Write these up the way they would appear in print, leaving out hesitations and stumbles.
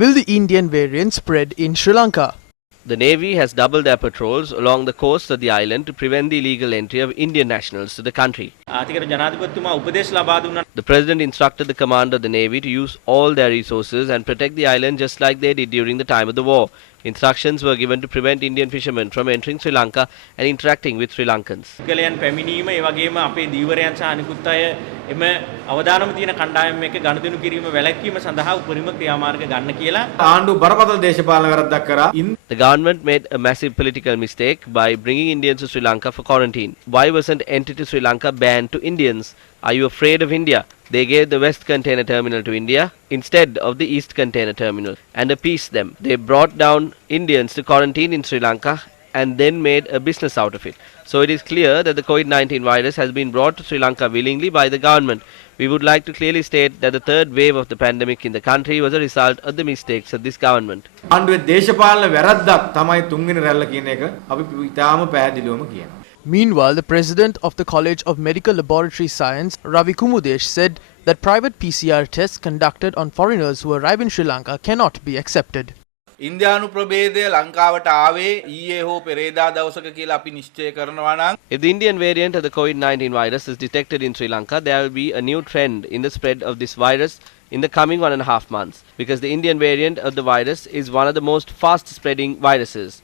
Will the Indian variant spread in Sri Lanka? The Navy has doubled their patrols along the coast of the island to prevent the illegal entry of Indian nationals to the country. The President instructed the commander of the Navy to use all their resources and protect the island just like they did during the time of the war. Instructions were given to prevent Indian fishermen from entering Sri Lanka and interacting with Sri Lankans. The government made a massive political mistake by bringing Indians to Sri Lanka for quarantine. Why wasn't entry to Sri Lanka banned to Indians? Are you afraid of India? They gave the West Container Terminal to India instead of the East Container Terminal and appeased them. They brought down Indians to quarantine in Sri Lanka and then made a business out of it. So it is clear that the COVID-19 virus has been brought to Sri Lanka willingly by the government. We would like to clearly state that the third wave of the pandemic in the country was a result of the mistakes of this government. Meanwhile, the president of the College of Medical Laboratory Science, Ravi Kumudesh, said that private PCR tests conducted on foreigners who arrive in Sri Lanka cannot be accepted. ඉන්දියානු ප්‍රභේදය ලංකාවට ආවේ ඊයේ හෝ පෙරේදා දවසක කියලා අපි නිශ්චය කරනවා නම් If the Indian variant of the COVID-19 virus is detected in Sri Lanka, there will be a new trend in the spread of this virus in the coming 1.5 months, because the Indian variant of the virus is one of the most fast spreading viruses.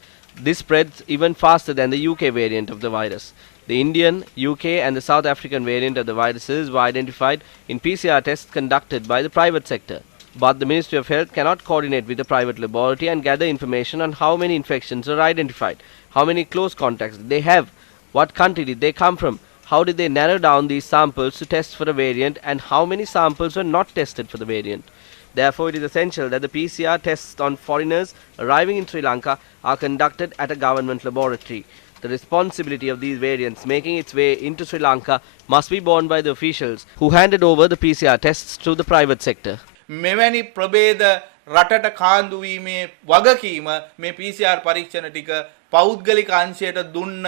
This spreads even faster than the UK variant of the virus. The Indian, UK and the South African variant of the viruses were identified in PCR tests conducted by the private sector. But the Ministry of Health cannot coordinate with the private laboratory and gather information on how many infections are identified, how many close contacts they have, what country did they come from, how did they narrow down these samples to test for a variant, and how many samples were not tested for the variant. Therefore, it is essential that the PCR tests on foreigners arriving in Sri Lanka are conducted at a government laboratory. The responsibility of these variants making its way into Sri Lanka must be borne by the officials who handed over the PCR tests to the private sector. මෙවැනි ප්‍රභේද රටට කාන්දු වීමේ වගකීම මේ PCR පරීක්ෂණ ටික පෞද්ගලික අංශයට දුන්න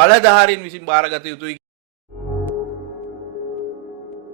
බලධාරීන් විසින් බාරගත යුතුයි.